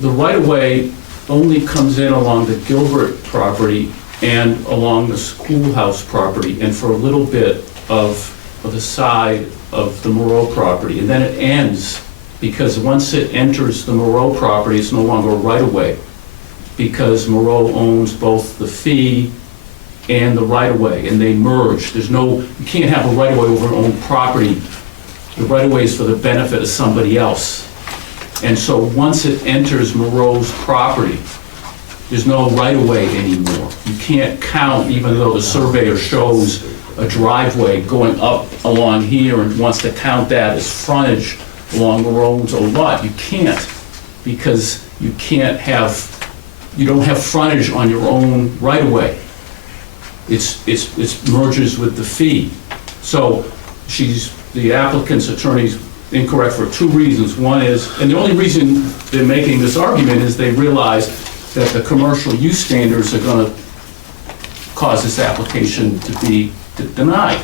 the right-of-way only comes in along the Gilbert property and along the schoolhouse property, and for a little bit of the side of the Moreau property, and then it ends, because once it enters the Moreau property, it's no longer a right-of-way, because Moreau owns both the fee and the right-of-way, and they merge. You can't have a right-of-way over your own property. The right-of-way is for the benefit of somebody else. And so once it enters Moreau's property, there's no right-of-way anymore. You can't count, even though the surveyor shows a driveway going up along here and wants to count that as frontage along the roads or lot. You can't, because you can't have you don't have frontage on your own right-of-way. It's merges with the fee. So the applicant's attorney's incorrect for two reasons. One is, and the only reason they're making this argument is they realize that the commercial use standards are gonna cause this application to be denied.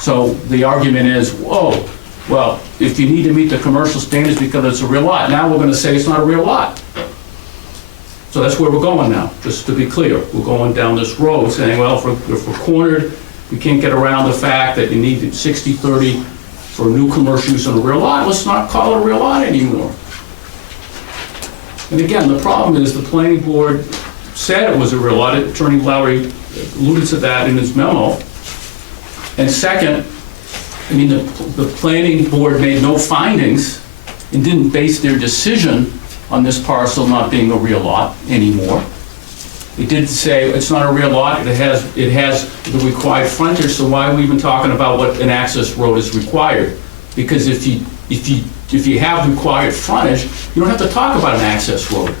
So the argument is, whoa, well, if you need to meet the commercial standards because it's a real lot, now we're gonna say it's not a real lot. So that's where we're going now, just to be clear. We're going down this road saying, well, if we're cornered, we can't get around the fact that you need 60/30 for new commercial use on a real lot, let's not call it a real lot anymore. And again, the problem is the planning board said it was a real lot. Attorney Lowry alluded to that in his memo. And second, I mean, the planning board made no findings and didn't base their decision on this parcel not being a real lot anymore. It did say it's not a real lot, it has the required frontage, so why are we even talking about what an access road is required? Because if you have required frontage, you don't have to talk about an access road.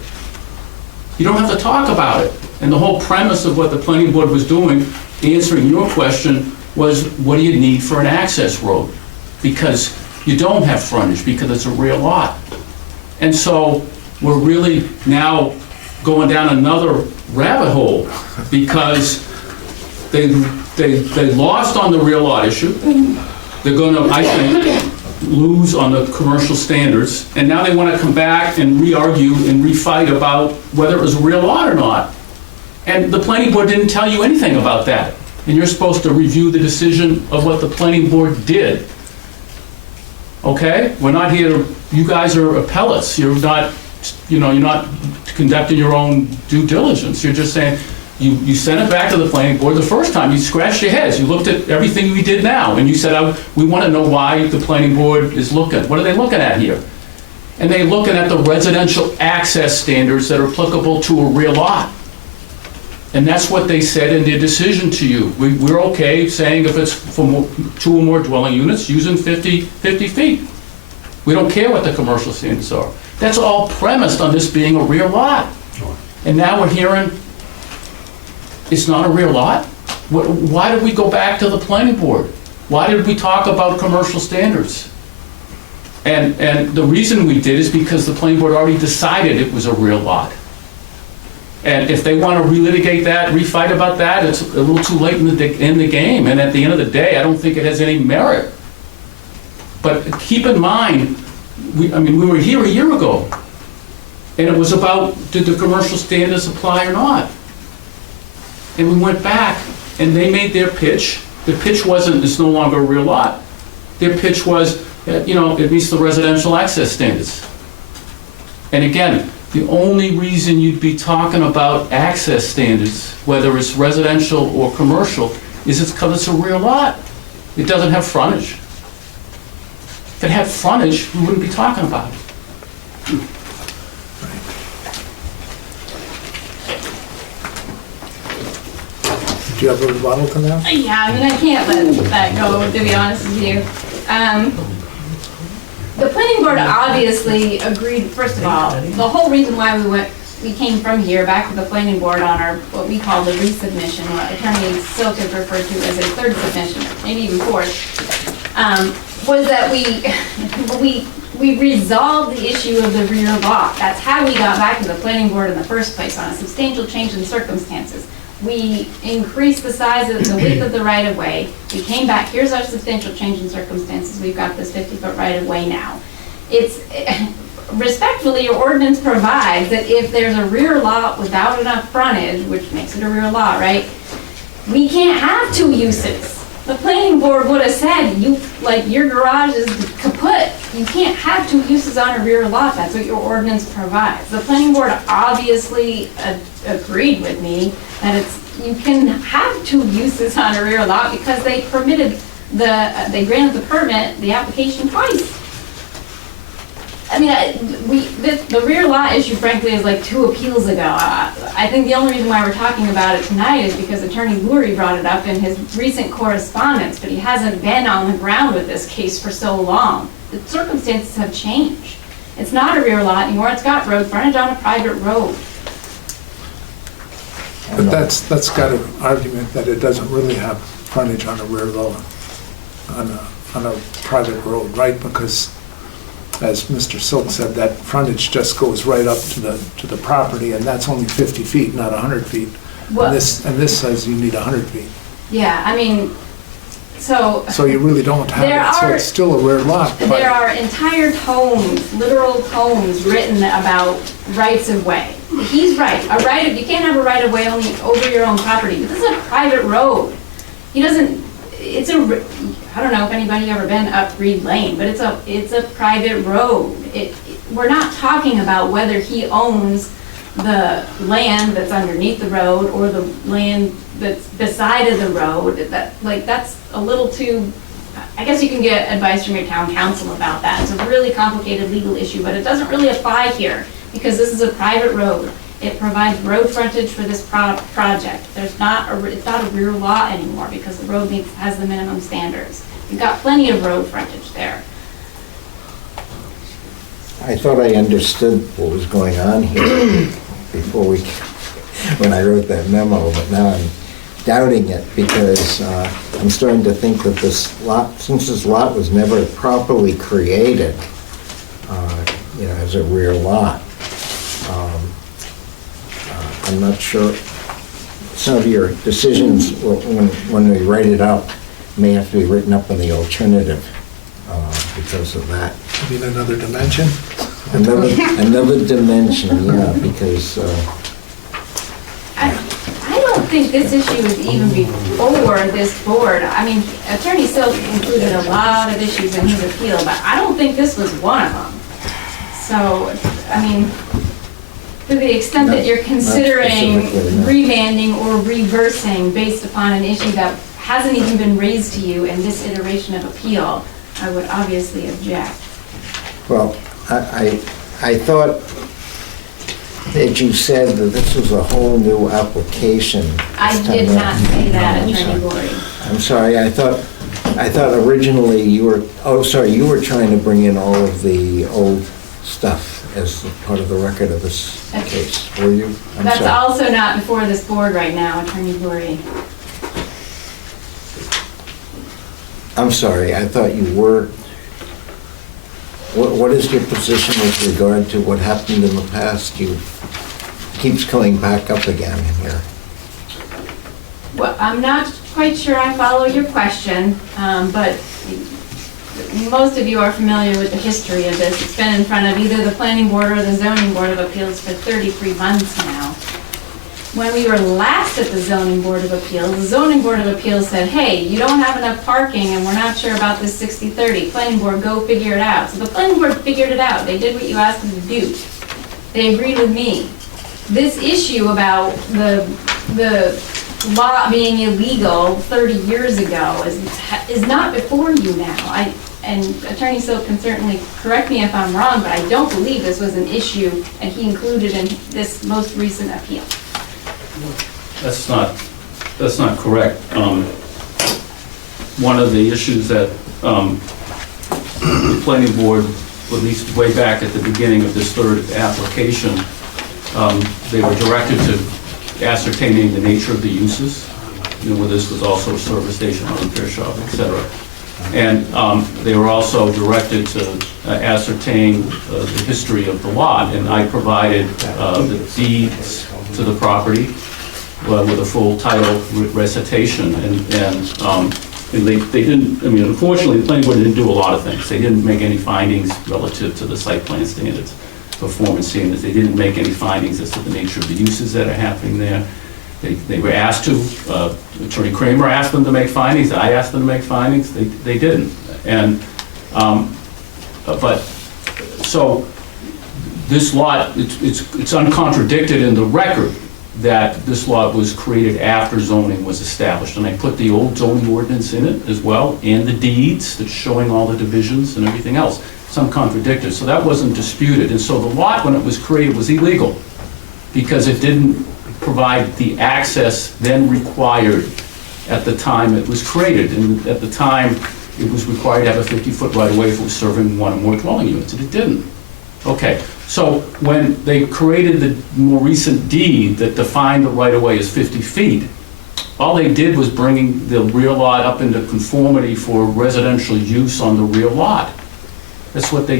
You don't have to talk about it. And the whole premise of what the planning board was doing, answering your question, was what do you need for an access road? Because you don't have frontage, because it's a real lot. And so we're really now going down another rabbit hole because they lost on the real lot issue. They're going to, I think, lose on the commercial standards, and now they want to come back and re-argue and re-fight about whether it was a real lot or not. And the planning board didn't tell you anything about that. And you're supposed to review the decision of what the planning board did. Okay? We're not here to, you guys are appellates. You're not conducting your own due diligence. You're just saying, you sent it back to the planning board the first time. You scratched your heads. You looked at everything we did now, and you said, we want to know why the planning board is looking. What are they looking at here? And they're looking at the residential access standards that are applicable to a real lot. And that's what they said in their decision to you. We're okay saying if it's for 2 or more dwelling units, using 50 feet. We don't care what the commercial standards are. That's all premised on this being a real lot. And now we're hearing it's not a real lot? Why did we go back to the planning board? Why did we talk about commercial standards? And the reason we did is because the planning board already decided it was a real lot. And if they want to relitigate that, refight about that, it's a little too late in the game. And at the end of the day, I don't think it has any merit. But keep in mind, we were here a year ago, and it was about, did the commercial standards apply or not? And we went back, and they made their pitch. The pitch wasn't, it's no longer a real lot. Their pitch was, it meets the residential access standards. And again, the only reason you'd be talking about access standards, whether it's residential or commercial, is it's because it's a real lot. It doesn't have frontage. If it had frontage, we wouldn't be talking about it. Do you have a rebuttal to that? Yeah, I can't let that go, to be honest with you. The planning board obviously agreed, first of all, the whole reason why we came from here back to the planning board on our, what we call the resubmission, what Attorney Silk has referred to as a third submission, maybe even fourth, was that we resolved the issue of the rear lot. That's how we got back to the planning board in the first place, on a substantial change in circumstances. We increased the size of the width of the right-of-way. We came back, here's our substantial change in circumstances. We've got this 50-foot right-of-way now. It's, respectfully, your ordinance provides that if there's a rear lot without enough frontage, which makes it a rear lot, right? We can't have 2 uses. The planning board would have said, your garage is kaput. You can't have 2 uses on a rear lot. That's what your ordinance provides. The planning board obviously agreed with me that you can have 2 uses on a rear lot because they permitted they granted the permit, the application twice. The rear lot issue, frankly, is like 2 appeals ago. I think the only reason why we're talking about it tonight is because Attorney Lurie brought it up in his recent correspondence, but he hasn't been on the ground with this case for so long. The circumstances have changed. It's not a rear lot anymore. It's got road frontage on a private road. But that's got an argument that it doesn't really have frontage on a rear lot, on a private road, right? Because, as Mr. Silk said, that frontage just goes right up to the property, and that's only 50 feet, not 100 feet. Well- And this says you need 100 feet. Yeah, I mean, so. So you really don't have There it, so are- it's still a rear lot. but- There are entire tomes, literal tomes, written about rights of way. He's right. You can't have a right of way only over your own property, but this is a private road. He doesn't, I don't know if anybody ever been up Reed Lane, but it's a private road. We're not talking about whether he owns the land that's underneath the road or the land that's beside of the road. That's a little too, I guess you can get advice from your town council about that. It's a really complicated legal issue, but it doesn't really apply here because this is a private road. It provides road frontage for this project. It's not a rear lot anymore because the road has the minimum standards. You've got plenty of road frontage there. I thought I understood what was going on here before when I wrote that memo, but now I'm doubting it because I'm starting to think that this lot, since this lot was never properly created, as a rear lot, I'm not sure. Some of your decisions, when we write it up, may have to be written up in the alternative because of that. You mean another dimension? Another dimension, yeah, because... I don't think this issue is even before this board. I mean, Attorney Silk included a lot of issues in his appeal, but I don't think this was one of them. So, I mean, to the extent that you're considering remanding or reversing based upon an issue that hasn't even been raised to you in this iteration of appeal, I would obviously object. Well, I thought that you said that this was a whole new application. I did not say that, Attorney Gordy. I'm sorry, I thought originally you were trying to bring in all of the old stuff as part of the record of this case, were you? That's also not before this board right now, Attorney Gordy. I'm sorry, I thought you were. What is your position with regard to what happened in the past? Keeps coming back up again here. Well, I'm not quite sure I follow your question, but most of you are familiar with the history of this. It's been in front of either the Planning Board or the Zoning Board of Appeals for 33 months now. When we were last at the Zoning Board of Appeals, the Zoning Board of Appeals said, hey, you don't have enough parking and we're not sure about this 60/30. Planning Board, go figure it out. So the Planning Board figured it out. They did what you asked them to do. They agreed with me. This issue about the law being illegal 30 years ago is not before you now. And Attorney Silk can certainly correct me if I'm wrong, but I don't believe this was an issue that he included in this most recent appeal. That's not correct. One of the issues that the planning board, at least way back at the beginning of this third application, they were directed to ascertaining the nature of the uses, whether this was also a service station or a repair shop, etc. And they were also directed to ascertain the history of the lot, and I provided the deeds to the property with a full title recitation, and they didn't, unfortunately, the planning board didn't do a lot of things. They didn't make any findings relative to the site plan standards, performance standards. They didn't make any findings as to the nature of the uses that are happening there. They were asked to, Attorney Kramer asked them to make findings, I asked them to make findings, they didn't. And, so this lot, it's uncontradicted in the record that this lot was created after zoning was established. And I put the old zoning ordinance in it as well, and the deeds that's showing all the divisions and everything else. It's uncontradicted, so that wasn't disputed. And so the lot, when it was created, was illegal because it didn't provide the access then required at the time it was created. And at the time, it was required to have a 50-foot right-of-way if it was serving one or more dwelling units, and it didn't. Okay, so when they created the more recent deed that defined the right-of-way as 50 feet, all they did was bringing the rear lot up into conformity for residential use on the rear lot. That's what they